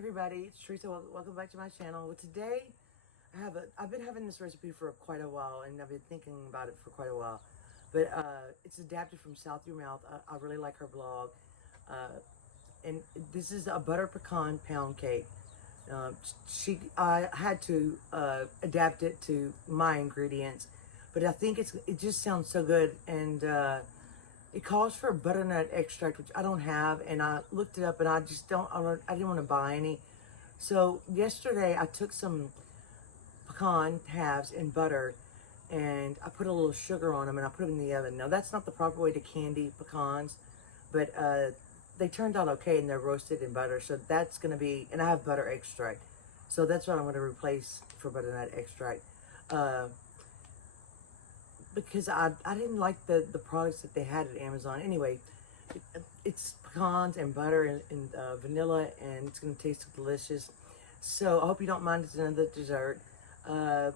Everybody, it's Teresa. Welcome back to my channel. Well, today I've been having this recipe for quite a while, and I've been thinking about it for quite a while. But it's adapted from South Your Mouth. I really like her blog, and this is a butter pecan pound cake. I had to adapt it to my ingredients, but I think it just sounds so good, and it calls for butternut extract, which I don't have, and I looked it up, and I didn't want to buy any. So yesterday I took some pecan halves in butter, and I put a little sugar on them, and I put them in the oven. Now that's not the proper way to candy pecans, but they turned out okay, and they're roasted in butter. So that's gonna be, and I have butter extract, so that's what I'm gonna replace for butternut extract. Because I didn't like the products that they had at Amazon. Anyway, it's pecans and butter and vanilla, and it's going to taste delicious. So I hope you don't mind. It's another dessert. And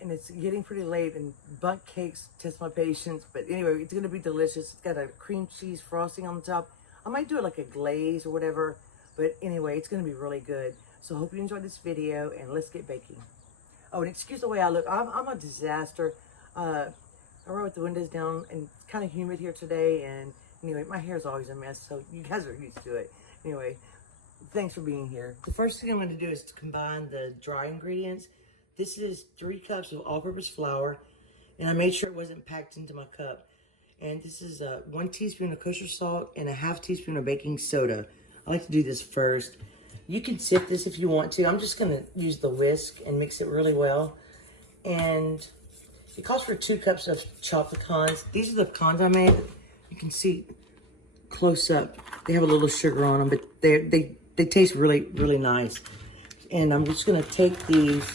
it's getting pretty late, and bundt cakes test my patience. But anyway, it's going to be delicious. It's got a cream cheese frosting on the top. I might do it like a glaze or whatever. But anyway, it's going to be really good. So I hope you enjoyed this video, and let's get baking. Oh, and excuse the way I look. I'm a disaster. I wrote the windows down, and it's kind of humid here today. And anyway, my hair is always a mess, so you guys are used to it. Anyway, thanks for being here. The first thing I'm going to do is to combine the dry ingredients. This is 3 cups of all-purpose flour, and I made sure it wasn't packed into my cup. And this is 1 teaspoon of kosher salt and a ½ teaspoon of baking soda. I like to do this first. You can sift this if you want to. I'm just going to use the whisk and mix it really well. And it calls for 2 cups of chopped pecans. These are the pecans I made. You can see close up. They have a little sugar on them, but they taste really, really nice. And I'm just going to take these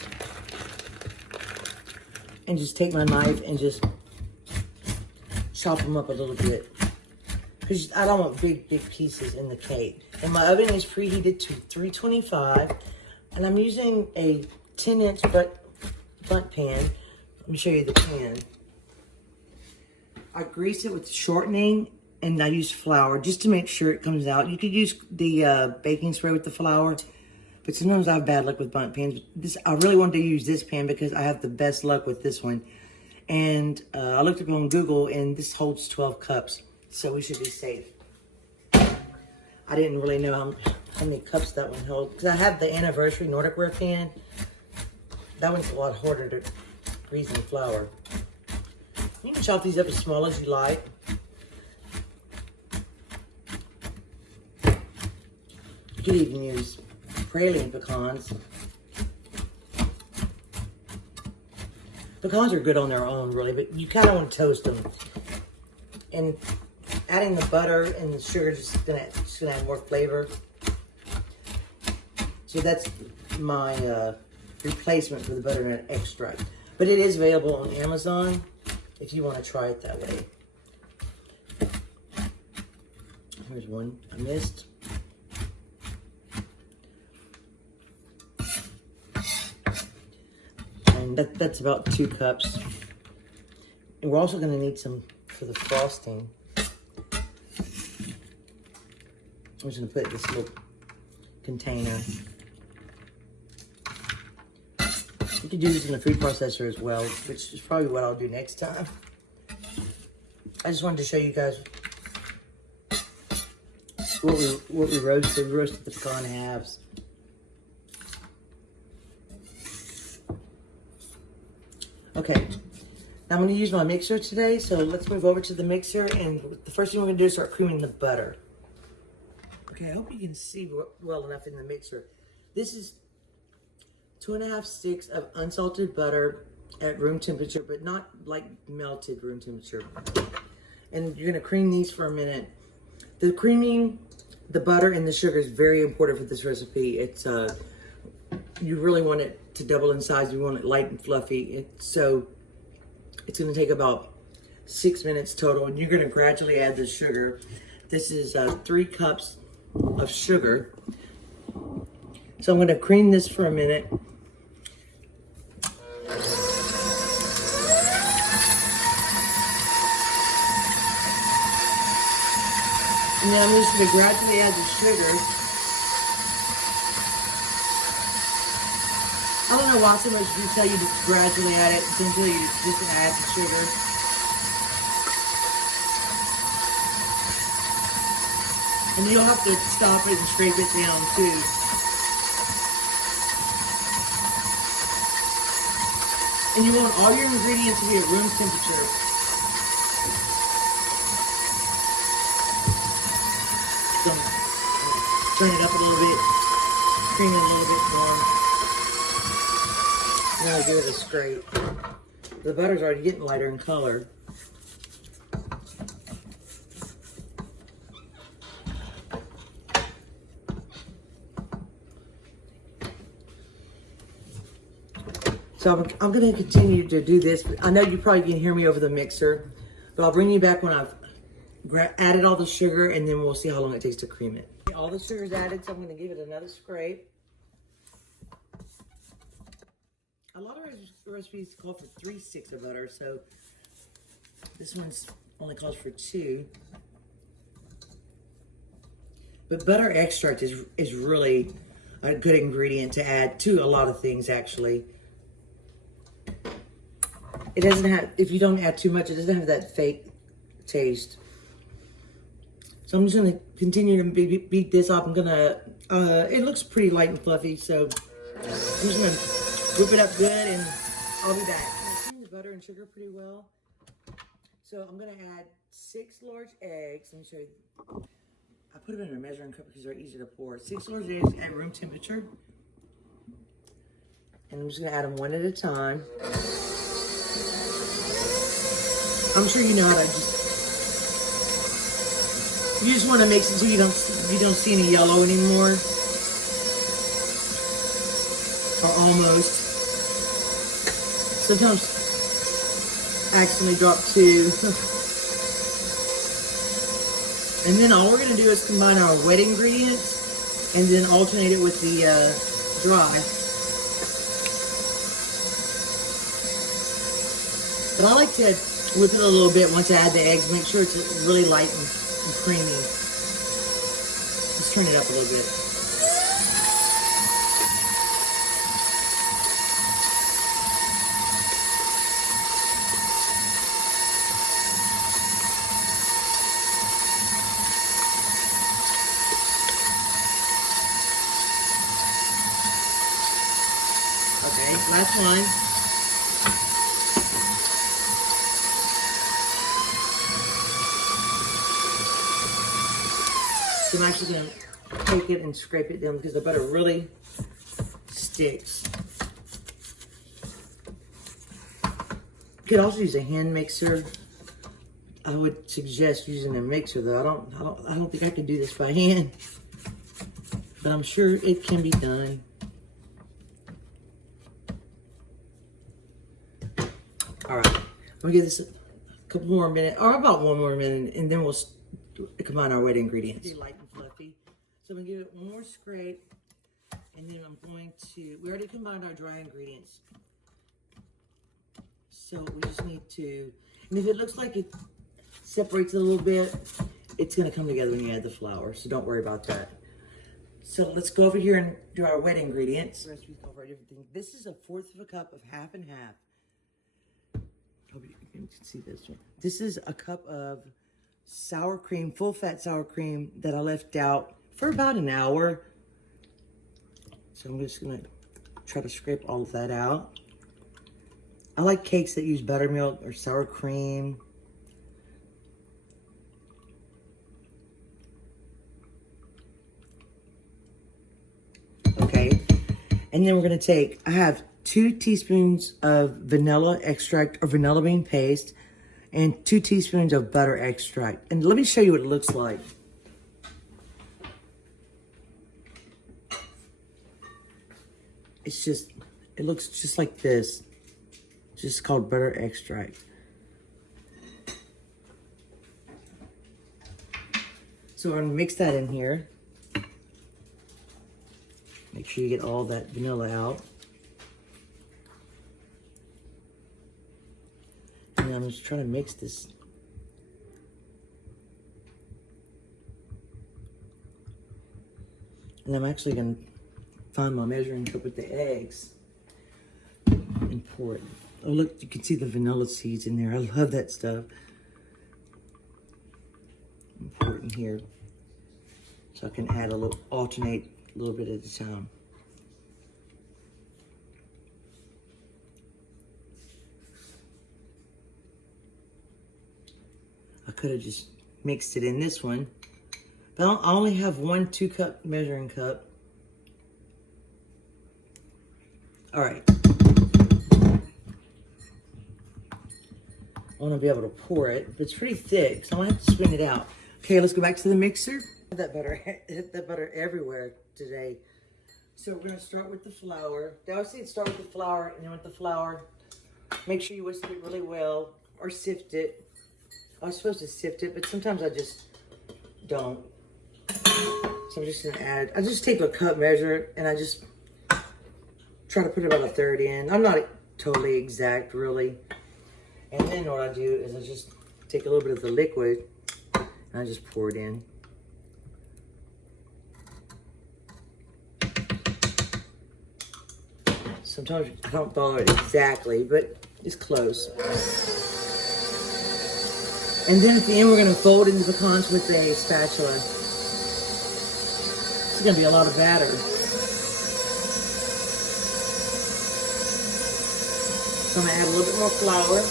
and just take my knife and just chop them up a little bit, because I don't want big pieces in the cake. And my oven is preheated to 325, and I'm using a 10-inch bundt pan. Let me show you the pan. I grease it with shortening, and I use flour just to make sure it comes out. You could use the baking spray with the flour, but sometimes I have bad luck with bundt pans. I really wanted to use this pan because I have the best luck with this one. And I looked up on Google, and this holds 12 cups, so we should be safe. I didn't really know how many cups that one held, because I have the Anniversary Nordic Wear pan. That one's a lot harder to grease in flour. You can chop these up as small as you like. You could even use praline pecans. Pecans are good on their own, really, but you kind of want to toast them. And adding the butter and the sugar is just gonna add more flavor. So that's my replacement for the butternut extract. But it is available on Amazon if you want to try it that way. Here's one I missed. And that's about 2 cups. And we're also going to need some for the frosting. I'm just going to put this little container. You could do this in the food processor as well, which is probably what I'll do next time. I just wanted to show you guys what we roasted. We roasted the pecan halves. Okay, now I'm going to use my mixer today, so let's move over to the mixer, and the first thing we're going to do is start creaming the butter. Okay, I hope you can see well enough in the mixer. This is 2½ sticks of unsalted butter at room temperature, but not like melted room temperature. And you're going to cream these for a minute. The creaming the butter and the sugar is very important for this recipe. It's you really want it to double in size. You want it light and fluffy. So it's going to take about 6 minutes total, and you're going to gradually add the sugar. This is 3 cups of sugar. So I'm going to cream this for a minute. And then I'm just going to gradually add the sugar. I don't know why so much people tell you to gradually add it until you just add the sugar. And you'll have to stop it and scrape it down too. And you want all your ingredients to be at room temperature. So turn it up a little bit, cream it a little bit more. Now give it a scrape. The butter's already getting lighter in color. So I'm going to continue to do this. I know you probably can hear me over the mixer, but I'll bring you back when I've added all the sugar, and then we'll see how long it takes to cream it. All the sugar's added, so I'm going to give it another scrape. A lot of recipes call for 3 sticks of butter, so this one's only calls for 2. But butter extract is really a good ingredient to add to a lot of things, actually. It doesn't have, if you don't add too much, it doesn't have that fake taste. So I'm just going to continue to beat this up. I'm going to, it looks pretty light and fluffy, so I'm just going to whip it up good, and I'll be back. I creamed the butter and sugar pretty well. So I'm going to add 6 large eggs. Let me show you. I put them in a measuring cup because they're easy to pour. 6 large eggs at room temperature. And I'm just going to add them one at a time. I'm sure you know how to you just want to mix it so you don't see any yellow anymore. Or almost. Sometimes I accidentally drop 2. And then all we're going to do is combine our wet ingredients and then alternate it with the dry. But I like to whip it a little bit once I add the eggs. Make sure it's really light and creamy. Let's turn it up a little bit. Okay, last one. So I'm actually going to take it and scrape it down because the butter really sticks. You could also use a hand mixer. I would suggest using a mixer though. I don't think I can do this by hand, but I'm sure it can be done. All right, I'm gonna give this a couple more minutes, or about 1 more minute, and then we'll combine our wet ingredients. It's light and fluffy. So I'm going to give it 1 more scrape. And then I'm going to, we already combined our dry ingredients. So we just need to, and if it looks like it separates a little bit, it's going to come together when you add the flour. So don't worry about that. So let's go over here and do our wet ingredients. Recipe call for everything. This is a 1/4 of a cup of half and half. Hope you can see this one. This is a cup of sour cream, full fat sour cream that I left out for about an hour. So I'm just gonna try to scrape all of that out. I like cakes that use buttermilk or sour cream. Okay, and then we're gonna take, I have 2 teaspoons of vanilla extract or vanilla bean paste, and 2 teaspoons of butter extract. And let me show you what it looks like. It's just, it looks just like this. It's just called butter extract. So I'm gonna mix that in here. Make sure you get all that vanilla out. And I'm just trying to mix this. And I'm actually going to find my measuring cup with the eggs. pour it. Oh, look, you can see the vanilla seeds in there. I love that stuff. Pour it in here so I can add a little, alternate a little bit at a time. I could have just mixed it in this one, but I only have 1 2-cup measuring cup. All right. I want to be able to pour it, but it's pretty thick, so I'm gonna have to swing it out. Okay, let's go back to the mixer. That butter, hit that butter everywhere today. So we're gonna start with the flour. They always say start with the flour, and then with the flour, make sure you whisk it really well, or sift it. I was supposed to sift it, but sometimes I just don't. So I'm just gonna add, I just take a cup measure, and I just try to put about 1/3 in. I'm not totally exact, really. And then what I do is I just take a little bit of the liquid and I just pour it in. Sometimes I don't follow it exactly, but it's close. And then at the end, we're gonna fold in the pecans with a spatula. This is gonna be a lot of batter. So I'm gonna add a little bit more flour.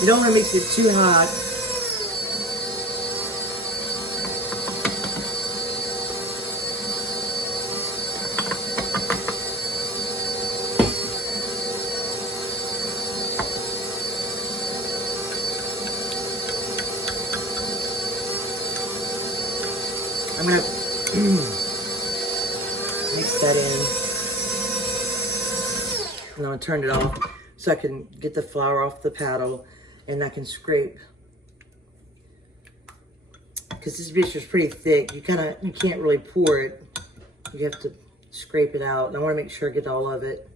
You don't want to mix it too hot. I'm gonna mix that in. And I'm gonna turn it off so I can get the flour off the paddle. And I can scrape, because this mixture is pretty thick. You can't really pour it. You have to scrape it out. And I want to make sure I get all of it.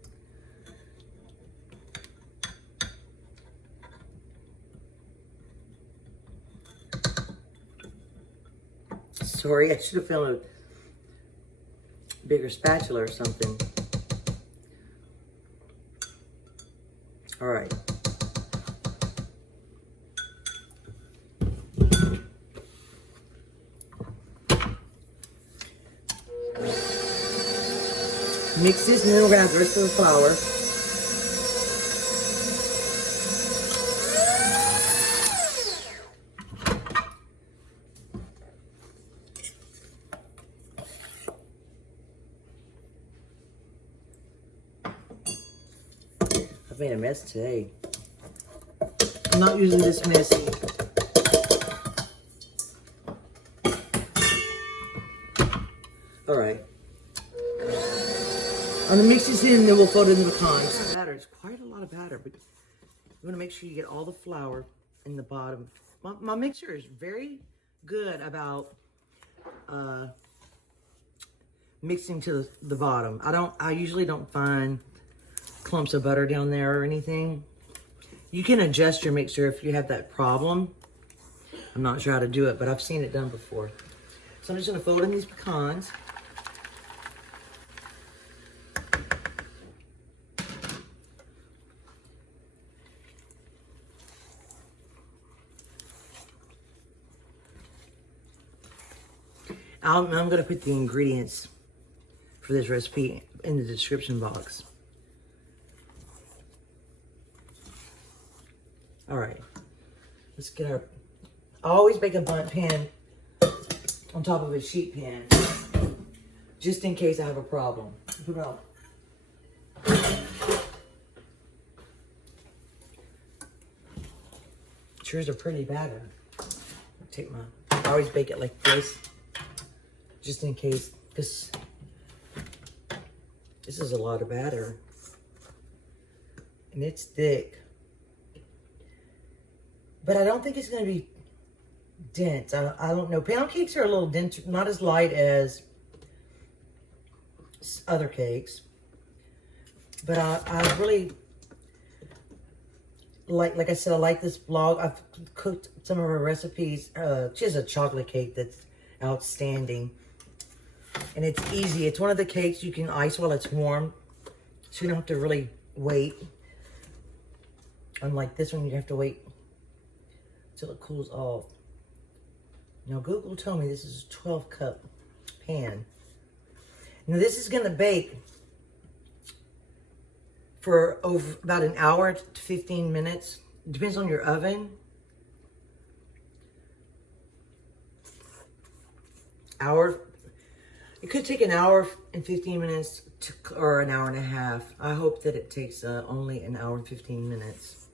Sorry, I should have found a bigger spatula or something. All right. Mix this, and then we're gonna have the rest of the flour. I've made a mess today. I'm not usually this messy. All right. I'm gonna mix this in, and then we'll fold it in the pecans. Batter, it's quite a lot of batter, but you wanna make sure you get all the flour in the bottom. My mixer is very good about mixing to the bottom. I usually don't find clumps of butter down there or anything. You can adjust your mixer if you have that problem. I'm not sure how to do it, but I've seen it done before. So I'm just gonna fold in these pecans. I'm going to put the ingredients for this recipe in the description box. All right, let's get our, I always make a bundt pan on top of a sheet pan, just in case I have a problem. Put it out. Sure is a pretty batter. I always bake it like this, just in case, because this is a lot of batter. And it's thick. But I don't think it's going to be dense. I don't know. Pound cakes are a little dense, not as light as other cakes. But I really, like I said, I like this blog. I've cooked some of her recipes. She has a chocolate cake that's outstanding. And it's easy. It's one of the cakes you can ice while it's warm. So you don't have to really wait. Unlike this one, you have to wait until it cools off. Now, Google told me this is a 12 cup pan. Now, this is going to bake for over about an hour to 15 minutes. It depends on your oven. It could take an hour and 15 minutes or an hour and a half. I hope that it takes only an hour and 15 minutes.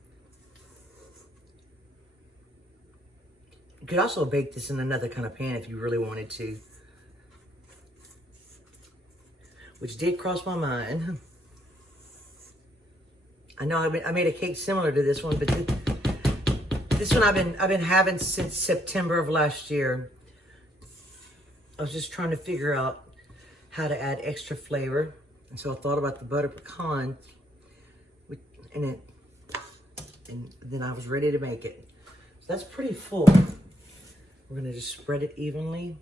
You could also bake this in another kind of pan if you really wanted to. Which did cross my mind. I know I made a cake similar to this one, but this one I've been having since September of last year. I was just trying to figure out how to add extra flavor. And so I thought about the butter pecan in it. And then I was ready to make it. So that's pretty full. We're gonna just spread it evenly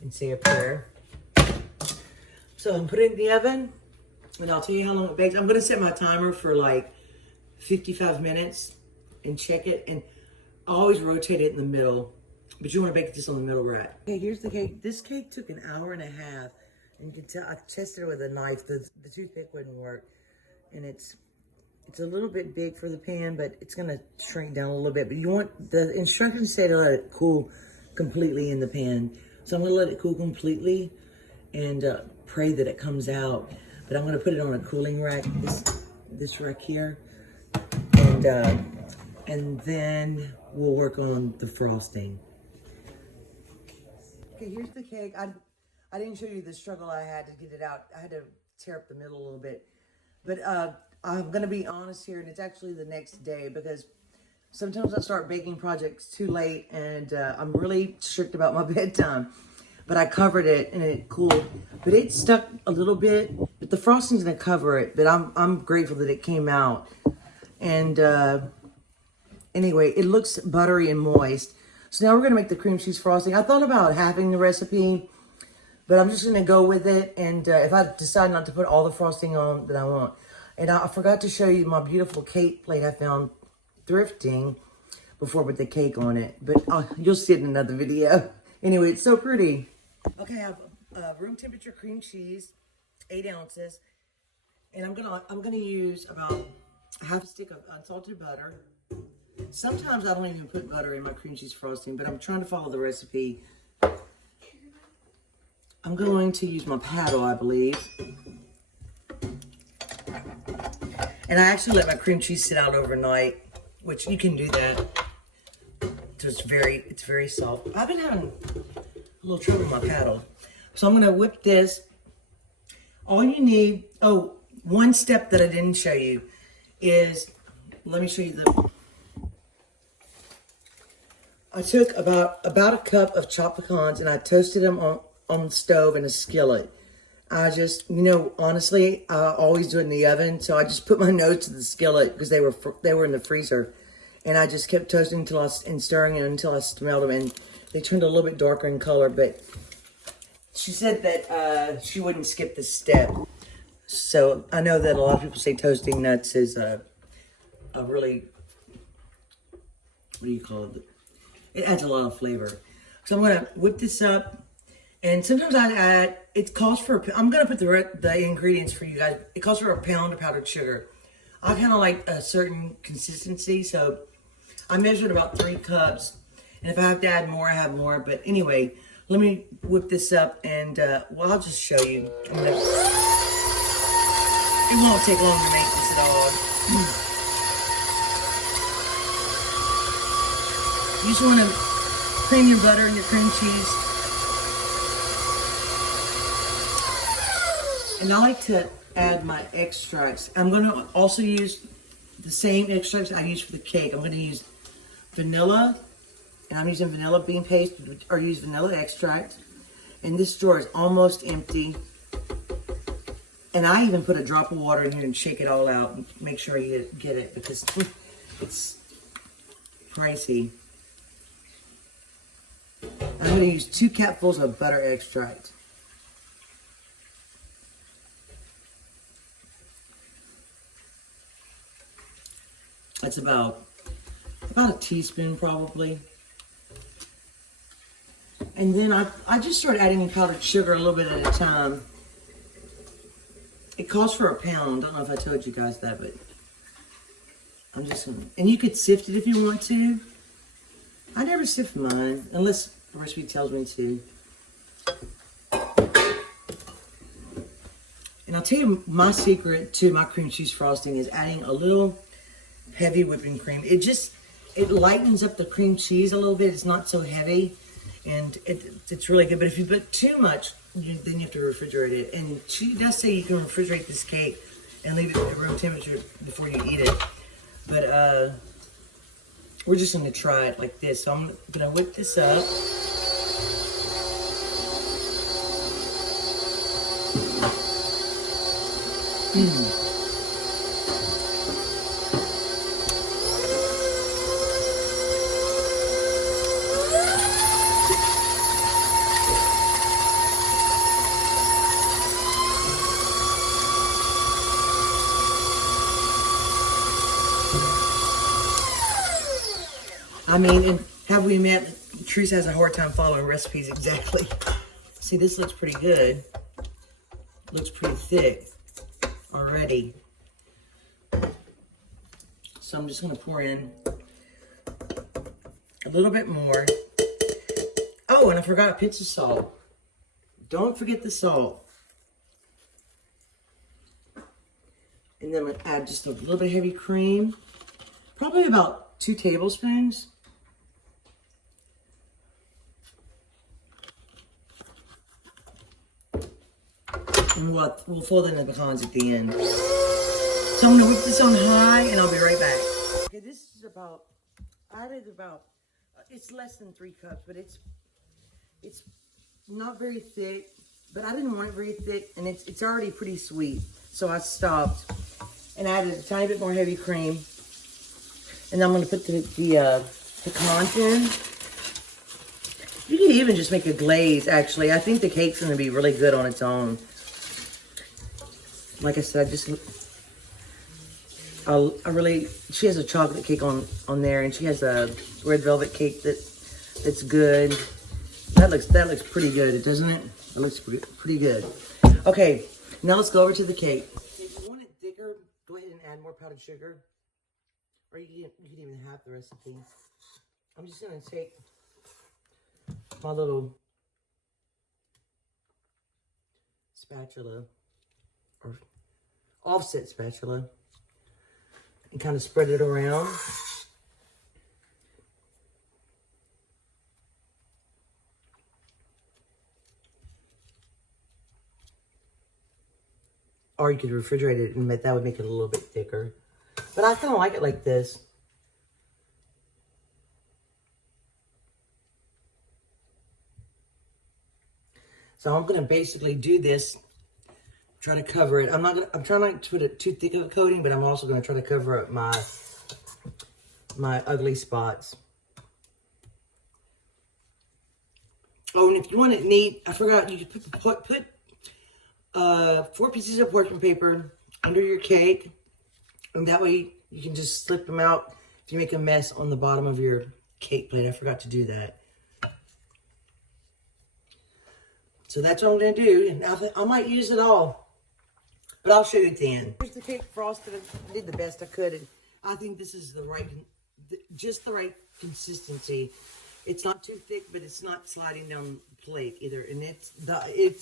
and say a prayer. So I'm putting it in the oven and I'll tell you how long it bakes. I'm gonna set my timer for like 55 minutes and check it. And I always rotate it in the middle. But you want to bake this on the middle rack. Okay, here's the cake. This cake took an hour and a half. And you can tell, I tested it with a knife. The toothpick wouldn't work. And it's a little bit big for the pan, but it's going to shrink down a little bit. But you want, the instructions say to let it cool completely in the pan. So I'm going to let it cool completely and pray that it comes out. But I'm going to put it on a cooling rack, this rack here. And then we'll work on the frosting. Okay, here's the cake. I didn't show you the struggle I had to get it out. I had to tear up the middle a little bit. But I'm going to be honest here, and it's actually the next day because sometimes I start baking projects too late, and I'm really strict about my bedtime. But I covered it, and it cooled. But it stuck a little bit, but the frosting's going to cover it. But I'm grateful that it came out. And anyway, it looks buttery and moist. So now we're going to make the cream cheese frosting. I thought about halving the recipe, but I'm just going to go with it. And if I decide not to put all the frosting on that I want. And I forgot to show you my beautiful cake plate I found thrifting before with the cake on it. But you'll see it in another video. Anyway, it's so pretty. Okay, I have room temperature cream cheese, 8 ounces. And I'm gonna use about half a stick of unsalted butter. Sometimes I don't even put butter in my cream cheese frosting, but I'm trying to follow the recipe. I'm going to use my paddle, I believe. And I actually let my cream cheese sit out overnight, which you can do that. So it's very soft. I've been having a little trouble with my paddle. So I'm gonna whip this. All you need, one step that I didn't show you is, let me show you I took about a cup of chopped pecans and I toasted them on the stove in a skillet. I just, honestly, I always do it in the oven. So I just put my nose to the skillet because they were in the freezer. And I just kept toasting and stirring it until I smelled them. And they turned a little bit darker in color. But she said that she wouldn't skip this step. So I know that a lot of people say toasting nuts is a really, what do you call it? It adds a lot of flavor. So I'm going to whip this up. And sometimes I add, it calls for, I'm going to put the ingredients for you guys. It calls for a pound of powdered sugar. I kind of like a certain consistency. So I measured about 3 cups. And if I have to add more, I have more. But anyway, let me whip this up and, I'll just show you. It won't take long to make this at all. You just want to cream your butter and your cream cheese. And I like to add my extracts. I'm going to also use the same extracts I use for the cake. I'm going to use vanilla, and I'm using vanilla bean paste, or use vanilla extract. And this jar is almost empty. And I even put a drop of water in here and shake it all out and make sure you get it because it's pricey. I'm going to use 2 capfuls of butter extract. That's about a teaspoon probably. And then I just started adding in powdered sugar a little bit at a time. It calls for a pound. I don't know if I told you guys that, but I'm just gonna, and you could sift it if you want to. I never sift mine unless the recipe tells me to. And I'll tell you my secret to my cream cheese frosting is adding a little heavy whipping cream. It lightens up the cream cheese a little bit. It's not so heavy, and it's really good. But if you put too much, then you have to refrigerate it. And she does say you can refrigerate this cake and leave it at room temperature before you eat it. But we're just going to try it like this. So I'm going to whip this up. I mean, and have we met? Teresa has a hard time following recipes exactly. See, this looks pretty good. Looks pretty thick already. So I'm just going to pour in a little bit more. Oh, and I forgot a pinch of salt. Don't forget the salt. And then I'm going to add just a little bit of heavy cream. Probably about 2 tablespoons. And we'll fold in the pecans at the end. So I'm going to whip this on high, and I'll be right back. Okay, this is about, I added about, it's less than 3 cups, but it's not very thick, but I didn't want it very thick, and it's already pretty sweet. So I stopped and added a tiny bit more heavy cream. And I'm going to put the pecans in. You can even just make a glaze, actually. I think the cake's going to be really good on its own. Like I said, she has a chocolate cake on there, and she has a red velvet cake that's good. That looks pretty good, doesn't it? It looks pretty good. Okay, now let's go over to the cake. If you want it thicker, go ahead and add more powdered sugar. Or you can even have the recipe. I'm just going to take my little spatula, or offset spatula, and kind of spread it around. Or you could refrigerate it, and that would make it a little bit thicker. But I kind of like it like this. So I'm going to basically do this, try to cover it. I'm trying not to put it too thick of a coating, but I'm also going to try to cover up my ugly spots. Oh, and if you want it neat, I forgot, you could put 4 pieces of parchment paper under your cake. And that way you can just slip them out if you make a mess on the bottom of your cake plate. I forgot to do that. So that's what I'm going to do. And I might use it all, but I'll show you at the end. Here's the cake frosted. I did the best I could. And I think this is just the right consistency. It's not too thick, but it's not sliding down the plate either. And it's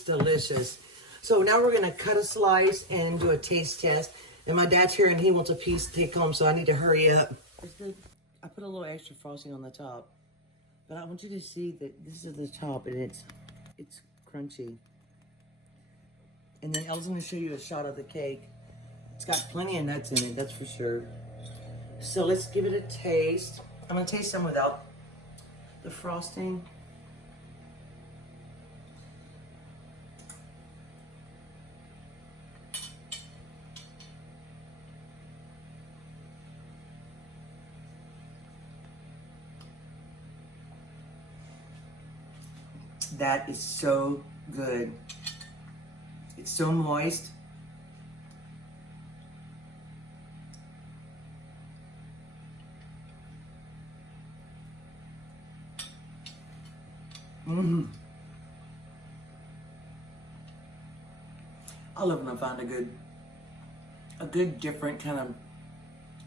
delicious. So now we're going to cut a slice and do a taste test. And my dad's here, and he wants a piece to take home, so I need to hurry up. I put a little extra frosting on the top, but I want you to see that this is the top, and it's crunchy. And then Elle's going to show you a shot of the cake. It's got plenty of nuts in it, that's for sure. So let's give it a taste. I'm going to taste some without the frosting. That is so good. It's so moist. I love when I find a good different kind of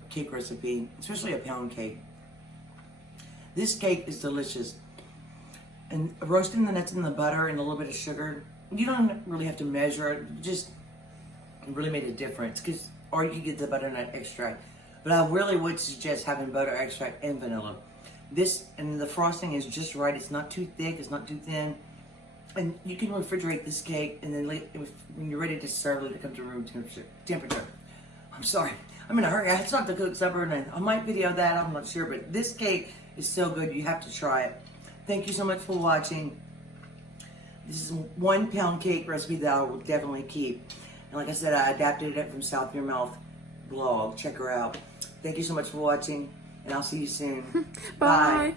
cake recipe, especially a pound cake. This cake is delicious. And roasting the nuts in the butter and a little bit of sugar, you don't really have to measure it. It really made a difference. Or you could get the butternut extract. But I really would suggest having butter extract and vanilla. This, and the frosting is just right. It's not too thick, it's not too thin. And you can refrigerate this cake, and then when you're ready to serve, let it come to room temperature. I'm sorry, I'm in a hurry. I had to cook supper, and I might video that, I'm not sure. But this cake is so good, you have to try it. Thank you so much for watching. This is 1 pound cake recipe that I will definitely keep. And like I said, I adapted it from South Your Mouth blog. Check her out. Thank you so much for watching, and I'll see you soon. Bye. Bye.